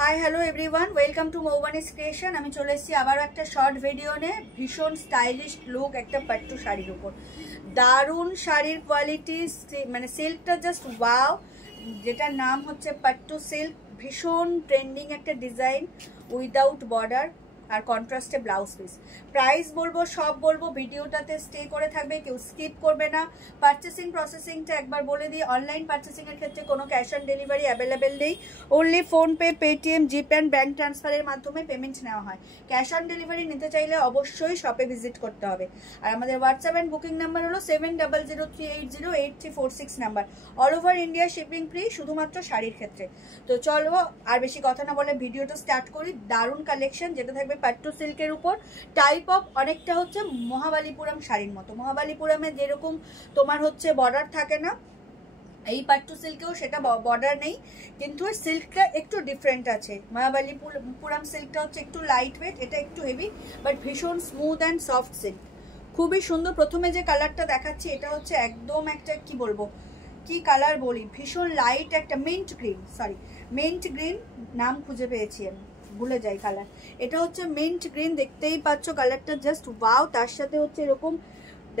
High hello everyone welcome to Moubani's creation. আমি চলে এসেছি আবারও একটা শর্ট ভিডিও নিয়ে। ভীষণ স্টাইলিশ লুক একটা পাট্টু শাড়ির উপর, দারুণ শাড়ির কোয়ালিটি, মানে সিল্কটা জাস্ট ওয়াও। যেটার নাম হচ্ছে পাট্টু সিল্ক, ভীষণ ট্রেন্ডিং একটা ডিজাইন উইদাউট বর্ডার আর কন্ট্রাস্টে ব্লাউজ পিস। প্রাইস বলবো, সব বলবো, ভিডিওটাতে স্টে করে থাকবে, কেউ স্কিপ করবে না। পারচেসিং প্রসেসিংটা একবার বলে দিই, অনলাইন পারচেসিংয়ের ক্ষেত্রে কোনো ক্যাশ অন ডেলিভারি অ্যাভেলেবেল নেই। Only PhonePe, Paytm, GPay and bank ট্রান্সফারের মাধ্যমে পেমেন্ট নেওয়া হয়। ক্যাশ অন ডেলিভারি নিতে চাইলে অবশ্যই শপে ভিজিট করতে হবে। আর আমাদের হোয়াটসঅ্যাপ অ্যান্ড বুকিং নাম্বার হলো 7003808346 number. All over India shipping free, শুধুমাত্র শাড়ির ক্ষেত্রে। তো চলো আর বেশি কথা না বলে ভিডিওটা স্টার্ট করি। দারুণ কালেকশন, যেটা থাকবে পাট্টু সিল্কের উপর, টাইপ অফ অনেকটা হচ্ছে মহাবালিপুরাম শাড়ির মতো। মহাবালিপুরামে যেরকম তোমার হচ্ছে বর্ডার থাকে না, এই পাট্টু সিল্কেও সেটা বর্ডার নেই, কিন্তু সিল্কটা একটু ডিফারেন্ট আছে। মহাবালিপুরাম সিল্কটা হচ্ছে একটু লাইট ওয়েট, এটা একটু হেভি, বাট ভীষণ স্মুথ অ্যান্ড সফট সিল্ক, খুবই সুন্দর। প্রথমে যে কালারটা দেখাচ্ছি এটা হচ্ছে একদম একটা কি বলবো, কি কালার বলি, ভীষণ লাইট একটা মিন্ট গ্রিন, মিন্ট গ্রিন নাম খুঁজে পেয়েছি আমি, ভুলে যাই কালার। এটা হচ্ছে মিন্ট গ্রিন, দেখতেই পাচ্ছ কালারটা জাস্ট ওয়াও। তার সাথে হচ্ছে এরকম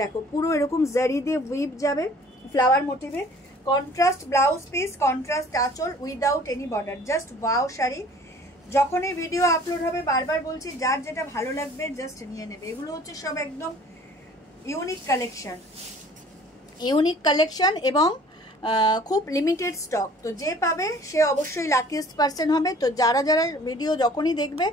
দেখো, পুরো এরকম জারি দিয়ে উইভ যাবে ফ্লাওয়ার মোটিভে, কন্ট্রাস্ট ব্লাউজ পিস, কন্ট্রাস্ট আঁচল without any border, just wow sari. যখন এই ভিডিও আপলোড হবে বারবার বলছি, যার যেটা ভালো লাগবে জাস্ট নিয়ে নেবে। এগুলো হচ্ছে সব একদম ইউনিক কালেকশন এবং খুব লিমিটেড স্টক। তো যে পাবে সে অবশ্যই লাকিয়েস্ট পার্সন হবে। তো যারা যারা ভিডিও যখনই দেখবে,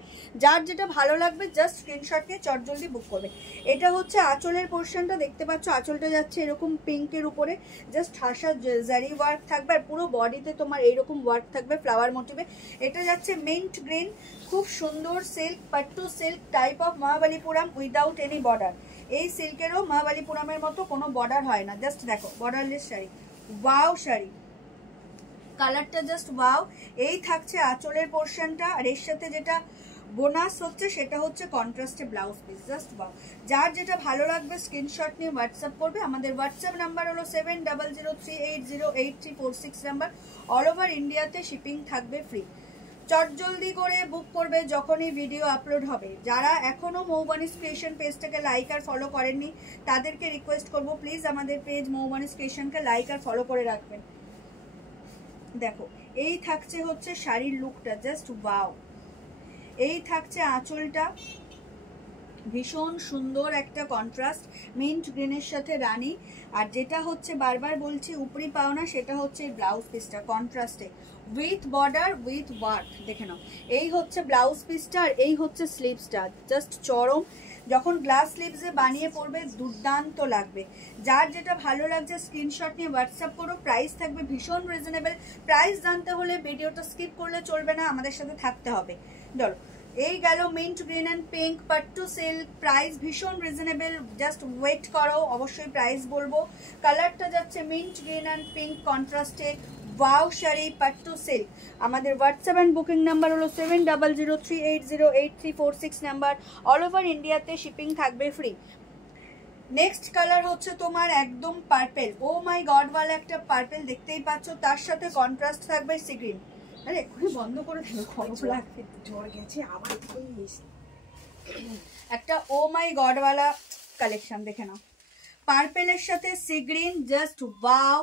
যার যেটা ভালো লাগবে জাস্ট স্ক্রিনশট নিয়ে চটজলদি বুক করবে। এটা হচ্ছে আঁচলের পোর্শনটা, দেখতে পাচ্ছ আঁচলটা যাচ্ছে এরকম পিঙ্কের উপরে, জাস্ট হাসা জারি ওয়ার্ক থাকবে, আর পুরো বডিতে তোমার এইরকম ওয়ার্ক থাকবে ফ্লাওয়ার মোটিভে। এটা যাচ্ছে মিন্ট গ্রিন, খুব সুন্দর silk, pattu silk, type of Mahabalipuram without any border. এই সিল্কেরও মহাবালিপুরামের মতো কোনো বর্ডার হয় না, জাস্ট দেখো বর্ডারলেস শাড়ি, ওয়াও শাড়ি, কালারটা জাস্ট ওয়াও। এই থাকছে আঁচলের পোর্শনটা, আর এর সাথে যেটা বোনাস হচ্ছে সেটা হচ্ছে কন্ট্রাস্টে ব্লাউজ পিস, জাস্ট ওয়াও। যার যেটা ভালো লাগবে স্ক্রিনশট নিয়ে হোয়াটসঅ্যাপ করবে। আমাদের হোয়াটসঅ্যাপ নাম্বার হলো 7003808346 নাম্বার। অল ওভার ইন্ডিয়াতে শিপিং থাকবে ফ্রি। চটজলদি করে বুক করবে যখনই ভিডিও আপলোড হবে। যারা এখনো মৌবানিজ ক্রিয়েশন পেজটাকে লাইক আর ফলো করেননি, তাদেরকে রিকোয়েস্ট করব প্লিজ আমাদের পেজ মৌবানিজ ক্রিয়েশনকে লাইক আর ফলো করে রাখবেন। দেখো এই থাকছে হচ্ছে শাড়ির লুকটা, জাস্ট ওয়াও। এই থাকছে আঁচলটা, ভীষণ সুন্দর একটা কন্ট্রাস্ট মিন্ট গ্রিনের সাথে রানী। আর যেটা হচ্ছে বারবার বলছি উপরি পাওনা, সেটা হচ্ছে ব্লাউজ পিসটা কন্ট্রাস্টে উইথ বর্ডার উইথ ওয়ার্ক, দেখে নাও। এই হচ্ছে ব্লাউজ পিসটা, আর এই হচ্ছে স্লিভসটা, জাস্ট চরম। যখন গ্লাস স্লিভসে বানিয়ে পড়বে দুর্দান্ত লাগবে। যার যেটা ভালো লাগছে স্ক্রিনশট নিয়ে হোয়াটসঅ্যাপ করো। প্রাইস থাকবে ভীষণ রিজনেবল। প্রাইস জানতে হলে ভিডিওটা স্কিপ করলে চলবে না, আমাদের সাথে থাকতে হবে। ধরো এই গেল mint green and pink pattu silk, price ভীষণ রিজনেবল, জাস্ট ওয়েট করো, অবশ্যই প্রাইস বলবো। কালারটা যাচ্ছে মিন্ট গ্রিন অ্যান্ড পিঙ্ক কন্ট্রাস্টে, ওয়াও শাড়ি পাট্টু সিল্ক। আমাদের হোয়াটসঅ্যাপ অ্যান্ড বুকিং নাম্বার হলো 7003808346 নাম্বার। অল ওভার ইন্ডিয়াতে শিপিং থাকবে ফ্রি। নেক্সট কালার হচ্ছে তোমার একদম পার্পেল, ও মাই গড ওয়ালা একটা পার্পেল, দেখতেই পাচ্ছ। তার সাথে কন্ট্রাস্ট থাকবে সি গ্রিন। আরে এক্ষুনি বন্ধ করে দেবে, খরচ লাগবে, জ্বর গেছে আবার। একটা ও মাই গড ওয়ালা কালেকশন দেখে নাও, পার্পেলের সাথে সি গ্রিন, জাস্ট ওয়াও।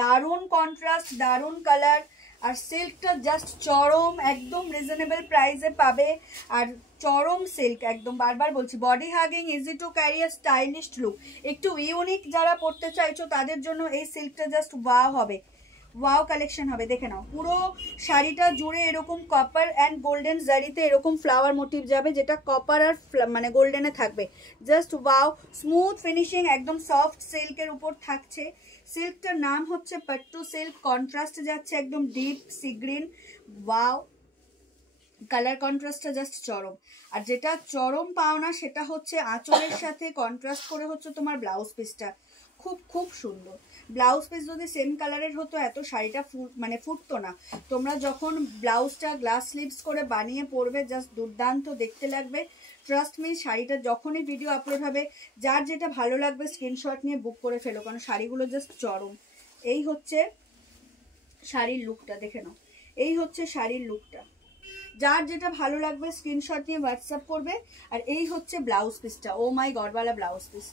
দারুণ কন্ট্রাস্ট, দারুণ কালার, আর সিল্কটা জাস্ট চরম, একদম রিজনেবল প্রাইসে পাবে। আর চরম সিল্ক, একদম বারবার বলছি, body hugging, easy to carry, stylish look, একটু ইউনিক যারা পড়তে চাইছো তাদের জন্য এই সিল্কটা জাস্ট ওয়াও হবে, ওয়াও কালেকশন হবে। দেখে নাও পুরো শাড়িটা জুড়ে এরকম কপার অ্যান্ড গোল্ডেন জারিতে এরকম ফ্লাওয়ার মোটিভ যাবে, যেটা কপার আর মানে গোল্ডেনে থাকবে, জাস্ট ওয়াও। স্মুথ ফিনিশিং, একদম সফট সিল্কের উপর থাকছে। সিল্কটার নাম হচ্ছে পাট্টু সিল্ক, কন্ট্রাস্ট যাচ্ছে একদম deep sea green, wow. Colour কন্ট্রাস্টটা জাস্ট চরম। আর যেটা চরম পাওনা সেটা হচ্ছে আঁচলের সাথে কন্ট্রাস্ট করে হচ্ছে তোমার ব্লাউজ পিসটা, খুব সুন্দর। ব্লাউজ পিস যদি সেম কালারের হতো এত শাড়িটা ফুটতো না। তোমরা যখন ব্লাউজটা গ্লাস স্লিভস করে বানিয়ে পরবে, জাস্ট দুর্দান্ত দেখতে লাগবে। ট্রাস্ট মি, শাড়িটা যখনই ভিডিও আপলোড হবে, যার যেটা ভালো লাগবে স্ক্রিনশট নিয়ে বুক করে ফেলো, কারণ শাড়িগুলো জাস্ট চরম। এই হচ্ছে শাড়ির লুকটা, দেখে নাও, এই হচ্ছে শাড়ির লুকটা। যার যেটা ভালো লাগবে স্ক্রিনশট নিয়ে হোয়াটসঅ্যাপ করবে। আর এই হচ্ছে ব্লাউজ পিসটা, ও মাই গডওয়ালা ব্লাউজ পিস,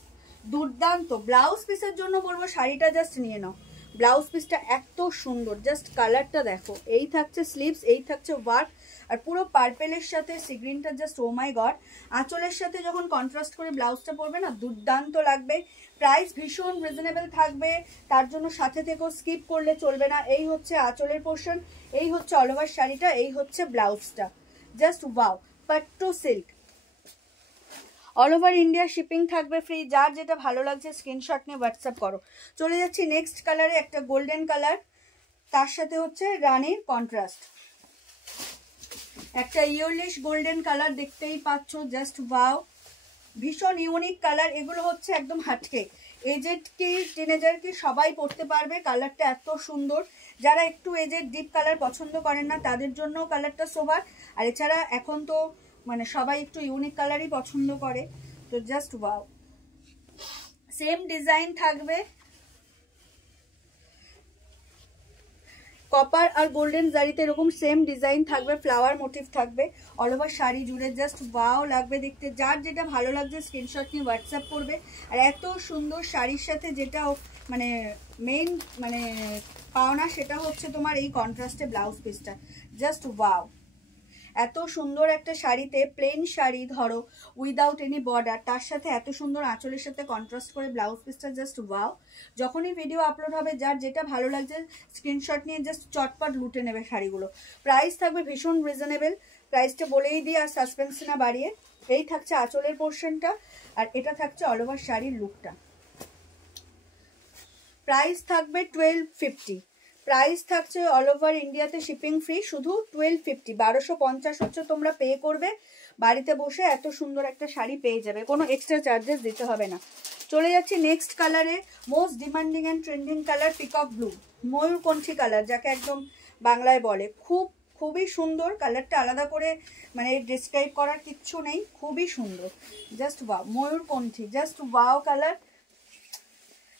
দুর্দান্ত। ব্লাউজ পিসের জন্য বলবো শাড়িটা জাস্ট নিয়ে নাও। ব্লাউজ পিসটা এত সুন্দর, জাস্ট কালারটা দেখো। এই থাকছে স্লিভস, এই থাকছে ওয়ার্ক, আর পুরো পার্পেলের সাথে সি গ্রিনটা জাস্ট ও মাই গড। আঁচলের সাথে যখন কন্ট্রাস্ট করে ব্লাউজটা পরবে না, দুর্দান্ত লাগবে। প্রাইস ভীষণ রিজনেবল থাকবে, তার জন্য সাথে থেকেও স্কিপ করলে চলবে না। এই হচ্ছে আঁচলের পোর্শন, এই হচ্ছে অল ওভার শাড়িটা, এই হচ্ছে ব্লাউজটা, just wow. Pattu silk, all over India shipping থাকবে ফ্রি। যার যেটা ভালো লাগছে স্ক্রিনশট নিয়ে হোয়াটসঅ্যাপ করো। চলে যাচ্ছি নেক্সট কালারে, একটা গোল্ডেন কালার, তার সাথে হচ্ছে রানীর কন্ট্রাস্ট, একটা ইয়েলিশ গোল্ডেন কালার দেখতেই পাচ্ছ, জাস্ট ওয়াও, ভীষণ ইউনিক কালার। এগুলো হচ্ছে একদম হাটকে, এজেড কি টিনেজার কি সবাই পরতে পারবে। কালারটা এত সুন্দর, যারা একটু এজেড ডিপ কালার পছন্দ করেন না তাদের জন্য কালারটা সোবার। আর এছাড়া এখন তো মানে সবাই একটু ইউনিক কালারই পছন্দ করে, তো জাস্ট ওয়াও। সেম ডিজাইন থাকবে, কপার আর গোল্ডেন জারিতে এরকম সেম ডিজাইন থাকবে, ফ্লাওয়ার মোটিভ থাকবে অল ওভার শাড়ি জুড়ে, জাস্ট ওয়াও লাগবে দেখতে। যার যেটা ভালো লাগছে স্ক্রিনশট নিয়ে হোয়াটসঅ্যাপ করবে। আর এত সুন্দর শাড়ির সাথে যেটা মানে মেইন মানে পাওনা, সেটা হচ্ছে তোমার এই কন্ট্রাস্টে ব্লাউজ পিসটা, জাস্ট ওয়াও। এত সুন্দর একটা শাড়িতে, প্লেন শাড়ি ধরো উইদাউট এনি বর্ডার, তার সাথে এত সুন্দর আঁচলের সাথে কন্ট্রাস্ট করে ব্লাউজ পিসটা, জাস্ট ওয়াও। যখনই ভিডিও আপলোড হবে যার যেটা ভালো লাগছে স্ক্রিনশট নিয়ে জাস্ট চটপট লুটে নেবে শাড়িগুলো। প্রাইস থাকবে ভীষণ রিজনেবল, প্রাইসটা বলেই দিই আর সাসপেন্স না বাড়িয়ে। এই থাকছে আঁচলের পোর্শনটা, আর এটা থাকছে অল ওভার শাড়ির লুকটা। প্রাইস থাকবে 1250, প্রাইস থাকছে অল ওভার ইন্ডিয়াতে শিপিং ফ্রি, শুধু 1250, 1250 হচ্ছে তোমরা পে করবে, বাড়িতে বসে এত সুন্দর একটা শাড়ি পেয়ে যাবে, কোনো এক্সট্রা চার্জেস দিতে হবে না। চলে যাচ্ছি নেক্সট কালারে, most demanding and trending colour peacock blue, ময়ূরকণ্ঠী কালার যাকে একদম বাংলায় বলে। খুবই সুন্দর কালারটা, আলাদা করে মানে ডিসক্রাইব করার কিচ্ছু নেই, খুবই সুন্দর, জাস্ট ওয়াও। ময়ূরকণ্ঠী, জাস্ট ওয়াও কালার,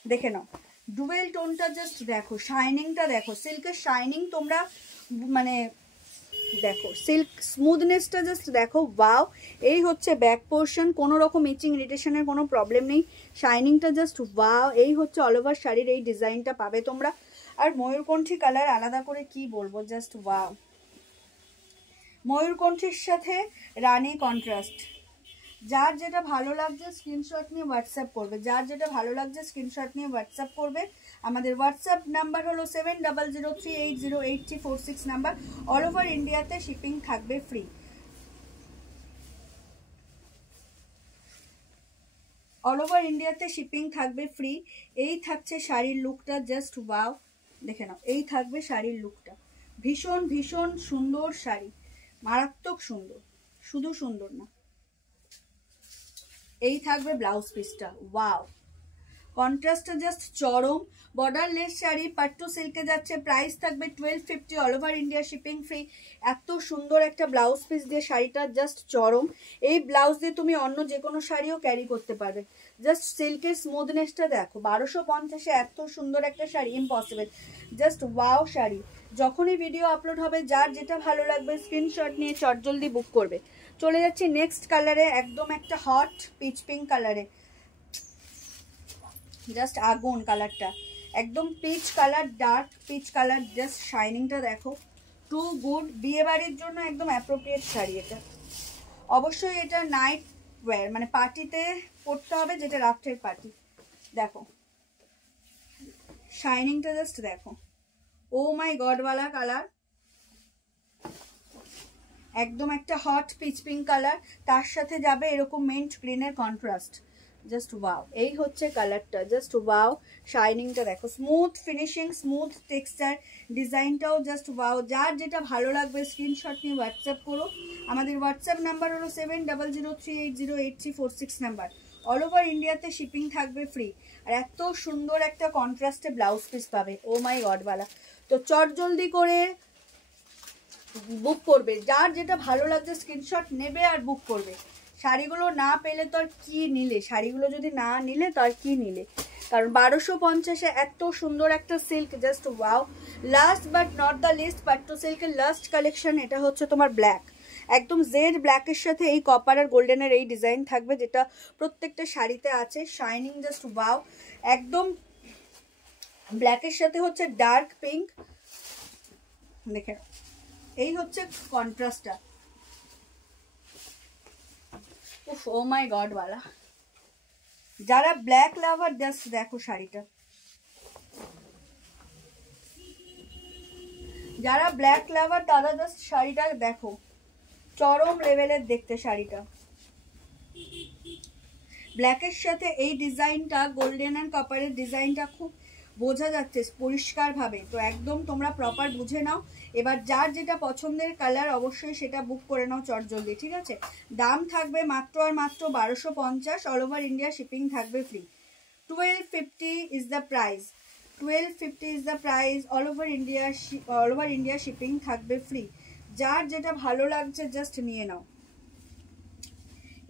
দেখে নাও ডুয়েল টোনটা, জাস্ট দেখো শাইনিংটা দেখো, সিল্কের শাইনিং তোমরা মানে দেখো, সিল্ক স্মুথনেসটা জাস্ট দেখো, ওয়াও। এই হচ্ছে ব্যাক পোর্শন, কোনো রকম ইচিং ইরিটেশনের কোনো প্রবলেম নেই, শাইনিংটা জাস্ট ওয়াও। এই হচ্ছে অল ওভার শাড়ির এই ডিজাইনটা পাবে তোমরা। আর ময়ূরকণ্ঠী কালার আলাদা করে কি বলবো, জাস্ট ওয়াও। ময়ূরকণ্ঠীর সাথে রানী কন্ট্রাস্ট, যার যেটা ভালো লাগছে স্ক্রিনশট নিয়ে হোয়াটসঅ্যাপ করবে, যার যেটা ভালো লাগছে স্ক্রিনশট নিয়ে হোয়াটসঅ্যাপ করবে। আমাদের হোয়াটসঅ্যাপ নাম্বার হলো 7003808346 নাম্বার। অল ওভার ইন্ডিয়াতে শিপিং থাকবে ফ্রি, অল ওভার ইন্ডিয়াতে শিপিং থাকবে ফ্রি। এই থাকছে শাড়ির লুকটা, জাস্ট ওয়াও, দেখে নাও। এই থাকবে শাড়ির লুকটা, ভীষণ ভীষণ সুন্দর শাড়ি, মারাত্মক সুন্দর, শুধু সুন্দর না। এই থাকবে ব্লাউজ পিসটা, ওয়াও, কন্ট্রাস্টটা জাস্ট চরম। বর্ডারলেস শাড়ি, পাট্টু সিল্কে যাচ্ছে, প্রাইস থাকবে 1250, all over India shipping free. এত সুন্দর একটা ব্লাউজ পিস দিয়ে শাড়িটা জাস্ট চরম। এই ব্লাউজ দিয়ে তুমি অন্য যে কোনো শাড়িও ক্যারি করতে পারবে, জাস্ট সিল্কের স্মুথনেসটা দেখো। 1250-এ এত সুন্দর একটা sari impossible, just wow sari. যখনই ভিডিও আপলোড হবে যার যেটা ভালো লাগবে স্ক্রিনশট নিয়ে চটজলদি বুক করবে। চলে যাচ্ছি নেক্সট কালারে, একদম একটা হট পিচ পিঙ্ক কালারে, জাস্ট আগুন কালারটা, একদম peach colour, dark peach colour, just শাইনিংটা দেখো, টু গুড। বিয়ে বাড়ির জন্য একদম অ্যাপ্রোপ্রিয়েট শাড়ি এটা। অবশ্যই এটা নাইট ওয়্যার মানে পার্টিতে পরতে হবে, যেটা রাত্রের পার্টি। দেখো শাইনিংটা জাস্ট দেখো, ও মাই গডওয়ালা কালার, একদম একটা হট পিচ পিঙ্ক কালার, তার সাথে যাবে এরকম মিন্ট গ্রিনের কন্ট্রাস্ট, জাস্ট ওয়াও। এই হচ্ছে কালারটা, জাস্ট ওয়াও। শাইনিংটা দেখো, স্মুথ ফিনিশিং, স্মুথ টেক্সচার, ডিজাইনটাও জাস্ট ওয়াও। যার যেটা ভালো লাগবে স্ক্রিনশট নিয়ে হোয়াটসঅ্যাপ করো। আমাদের হোয়াটসঅ্যাপ নাম্বার হলো 7003808346 নাম্বার। অল ওভার ইন্ডিয়াতে শিপিং থাকবে ফ্রি। আর এত সুন্দর একটা কন্ট্রাস্টে ব্লাউজ পিস পাবে, ও মাই গডওয়ালা। তো চট জলদি করে বুক করবে, যার যেটা ভালো লাগছে স্ক্রিনশট নেবে আর বুক করবে। শাড়িগুলো না পেলে তো আর কি নিলে, শাড়িগুলো যদি না নিলে তো আর কি নিলে, কারণ 1250-এ এত সুন্দর একটা silk, just wow. Last but not the least, pattu সিল্কের লাস্ট কালেকশন, এটা হচ্ছে তোমার ব্ল্যাক, একদম জেড ব্ল্যাকের সাথে এই কপার আর গোল্ডেনের এই ডিজাইন থাকবে, যেটা প্রত্যেকটা শাড়িতে আছে। শাইনিং জাস্ট ওয়াও, একদম ব্ল্যাকের সাথে হচ্ছে ডার্ক পিঙ্ক, দেখে এই হচ্ছে কন্ট্রাস্টটা। উফ, ও মাই গড वाला, যারা ব্ল্যাক লাভার জাস্ট দেখো শাড়িটা, যারা ব্ল্যাক লাভার তারা জাস্ট শাড়িটা দেখো, চরম লেভেলের দেখতে শাড়িটা। ব্ল্যাকের সাথে এই ডিজাইনটা, গোল্ডেন অ্যান্ড কপারের ডিজাইনটা খুব বোঝা যাচ্ছে পরিষ্কারভাবে, তো একদম তোমরা প্রপার বুঝে নাও। এবার যার যেটা পছন্দের কালার অবশ্যই সেটা বুক করে নাও চটজলদি, ঠিক আছে। দাম থাকবে মাত্র আর মাত্র 1250, অল ওভার ইন্ডিয়া শিপিং থাকবে free. 1250 is the price, 1250 is the price, all over India shipping থাকবে ফ্রি। যার যেটা ভালো লাগছে জাস্ট নিয়ে নাও।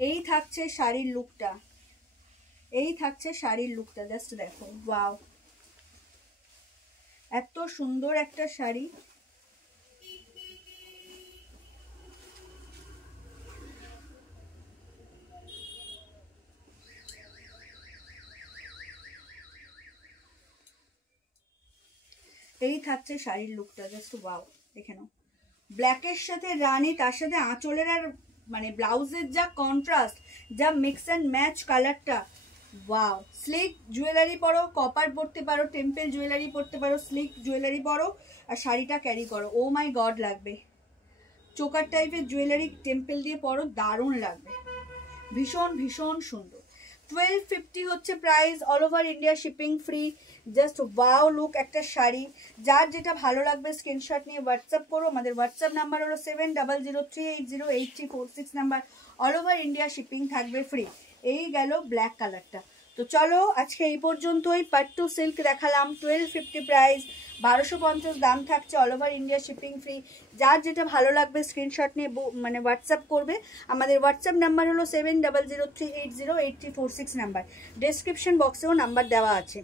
এই থাকছে শাড়ির লুকটা, এই থাকছে শাড়ির লুকটা, জাস্ট দেখো ওয়াও, এত সুন্দর একটা শাড়ি। এই থাকছে শাড়ির লুকটা, জাস্ট ওয়াও, দেখে নাও। ব্ল্যাকের সাথে রানী, তার সাথে আঁচলের আর মানে ব্লাউজের যা কন্ট্রাস্ট, যা মিক্স অ্যান্ড ম্যাচ কালারটা, ওয়াও। স্লিক জুয়েলারি পরো, কপার পরতে পারো, টেম্পল জুয়েলারি পরতে পারো, স্লিক জুয়েলারি পরো আর শাড়িটা ক্যারি করো, ও মাই গড লাগবে। চোকার টাইপের জুয়েলারি টেম্পল দিয়ে পরো, দারুণ লাগবে, ভীষণ ভীষণ সুন্দর। 1250 হচ্ছে price, all over India shipping free, just wow look একটা শাড়ি। যার যেটা ভালো লাগবে স্ক্রিনশট নিয়ে হোয়াটসঅ্যাপ করো, আমাদের হোয়াটসঅ্যাপ নাম্বার হলো 7003808346 number, all over India shipping থাকবে ফ্রি। এই গেল ব্ল্যাক কালারটা। তো চলো আজকে এই পর্যন্তই, পাট্টু সিল্ক দেখালাম, 1250 প্রাইস, 1250 দাম থাকছে, all over India shipping free. যার যেটা ভালো লাগবে স্ক্রিনশট নিয়ে মানে হোয়াটসঅ্যাপ করবে, আমাদের হোয়াটসঅ্যাপ নাম্বার হলো 7003808346 নাম্বার, ডেসক্রিপশন বক্সেও নাম্বার দেওয়া আছে।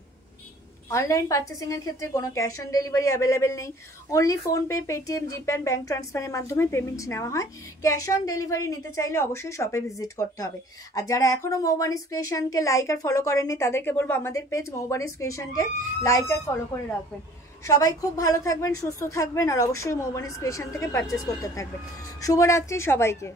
অনলাইন পারচেসিংয়ের ক্ষেত্রে কোনো ক্যাশ অন ডেলিভারি অ্যাভেলেবেল নেই, only PhonePe, Paytm, GPay and bank ট্রান্সফারের মাধ্যমে পেমেন্ট নেওয়া হয়। ক্যাশ অন ডেলিভারি নিতে চাইলে অবশ্যই শপে ভিজিট করতে হবে। আর যারা এখনও মৌবানিস ক্রিয়েশনকে লাইক আর ফলো করেননি তাদেরকে বলবো আমাদের পেজ মৌবানিস ক্রিয়েশনকে লাইক আর ফলো করে রাখবেন। সবাই খুব ভালো থাকবেন, সুস্থ থাকবেন আর অবশ্যই মৌবানিস ক্রিয়েশন থেকে পারচেস করতে থাকবেন। শুভরাত্রি সবাইকে।